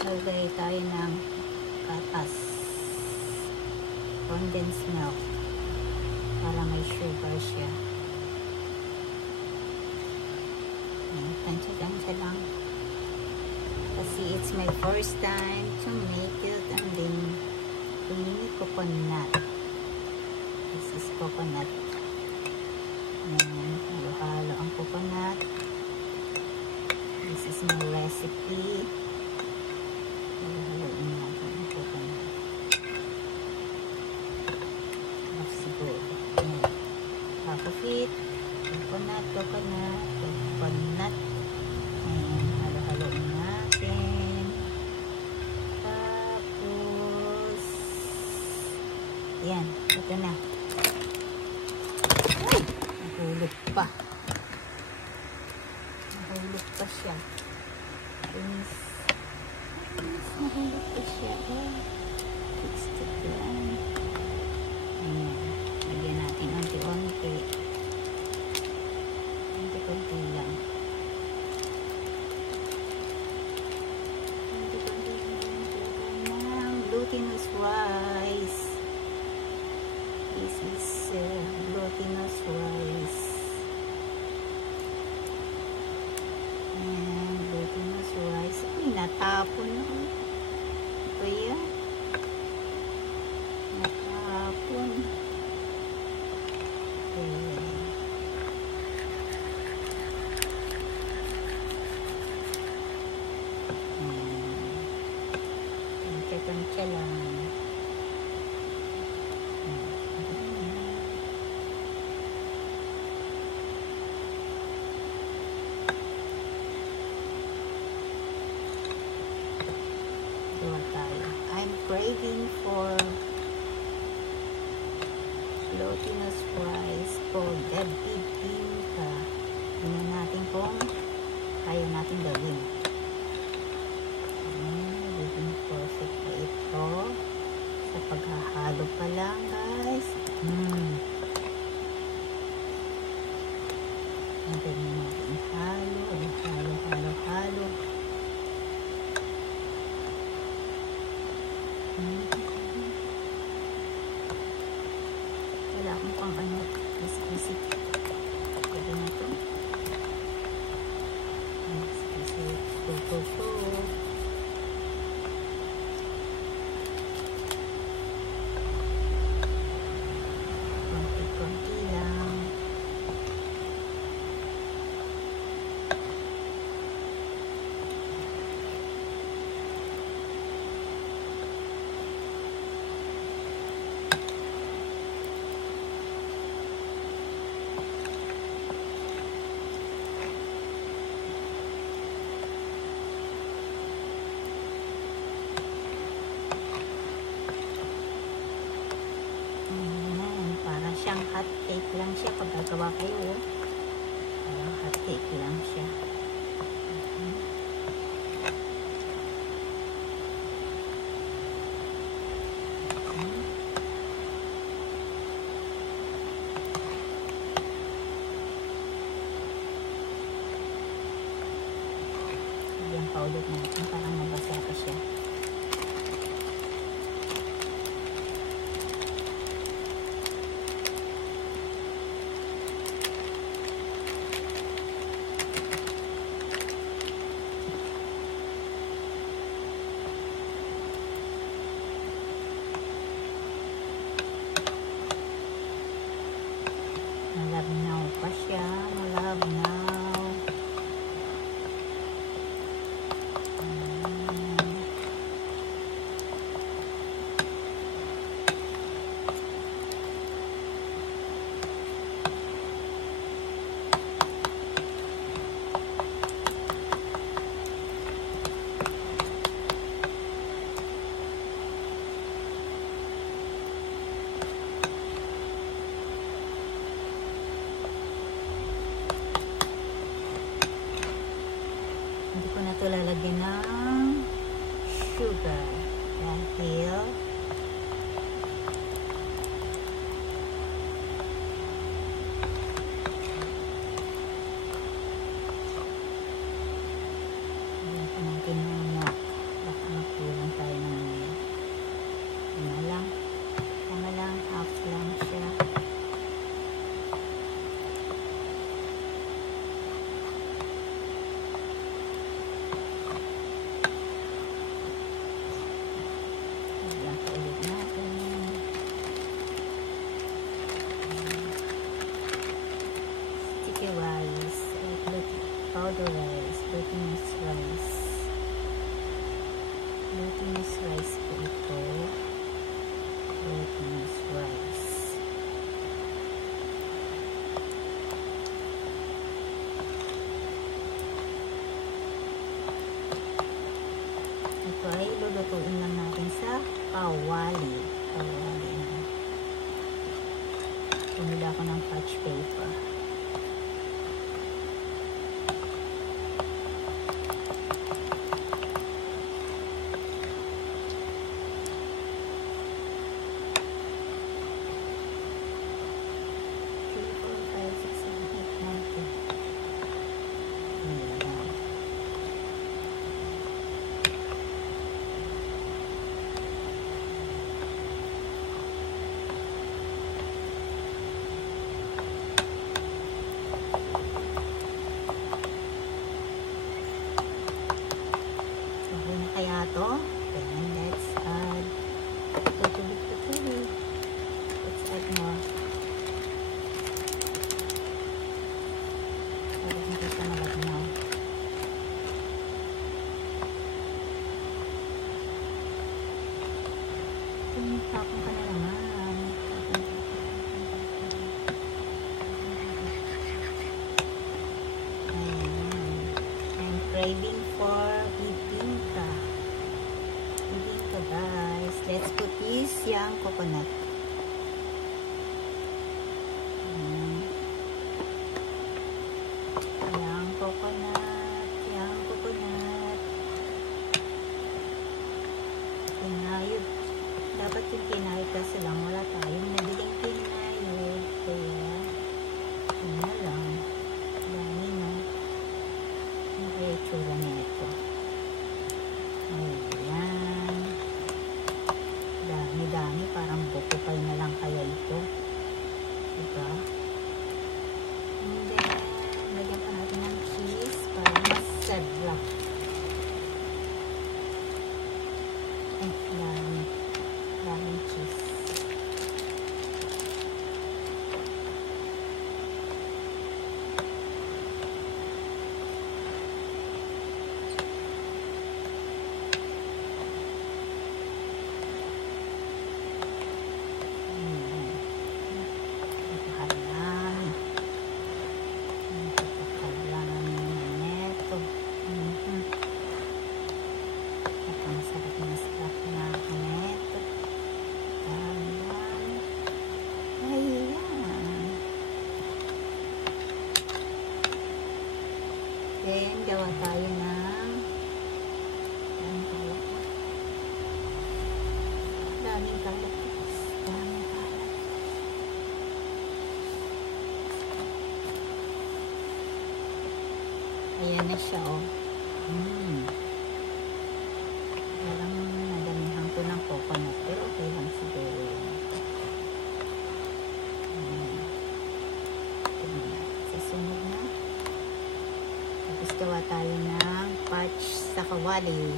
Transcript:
Lagay tayo ng gatas, condensed milk, para may sugar siya. Tansya-tansya lang. Kasi it's my first time to make it. And then, we need coconut. This is coconut. And halo-halo ang coconut. This is my recipe. Halo-haloin natin ang coconut. Half siguro. Ayan. Half of it. Coconut. And halo-haloin natin. Tapos, yan. Ito na. Ay! Nahulog pa. Nahulog pa siya. Nahulog pa siya. Fix it lang. Ayan. Lagyan natin onti-onti. Onti-onti lang. Onti-onti lang. Glutinous rice. This is glutinous rice. Ayan, glutinous rice. Ay, natapon na. Ito yan. Natapon. Ayan. Tansya lang. I'm craving for glutinous rice called bibingka. Tingnan natin kung kaya natin gawin. Magiging perfect pa ito sa paghahalo pa lang, guys. Ang ganyan natin halo. Wala akong pang bisik-bisik. Pwede na ito. Bisik-bisik. Konti-konti lang. Siyang hot cake lang siya pag gagawa kayo. Parang hot cake lang siya. Yan pa ulit natin parang mabasa pa siya. Malabnaw pa siya. Malabnaw. Hindi ko na ito lalagyan ng sugar dahil natin ng milk. Baka Ito ay lulutuin lang natin sa kawali. Kawali na. Pumila ako ng patch paper. Kaya to, then let's add tutubig. Let's add more. Para hindi siya malagnaw. Tapon ka na naman. Ayan. I'm craving for bibingka. Guys, let's put this yang coconut. Yang coconut. Kinayod. Dapat yung kinayod kasi lang wala tayong nabiling kinayod. Kaya, yun na lang. Dami na. Ano kaya tsura niya ito? Ayan. Dami, parang bukupay na lang kaya ito. Diba? And then, lagyan pa natin ng cheese para mas sarap. Ay, daming cheese. Then, gawa tayo ng daming kalat. Ayan na siya, oh. Parang nadamihan ko ng coconut, pero okay lang siguro yun. Sasunod na. Tapos gawa tayo ng patch sa kawali.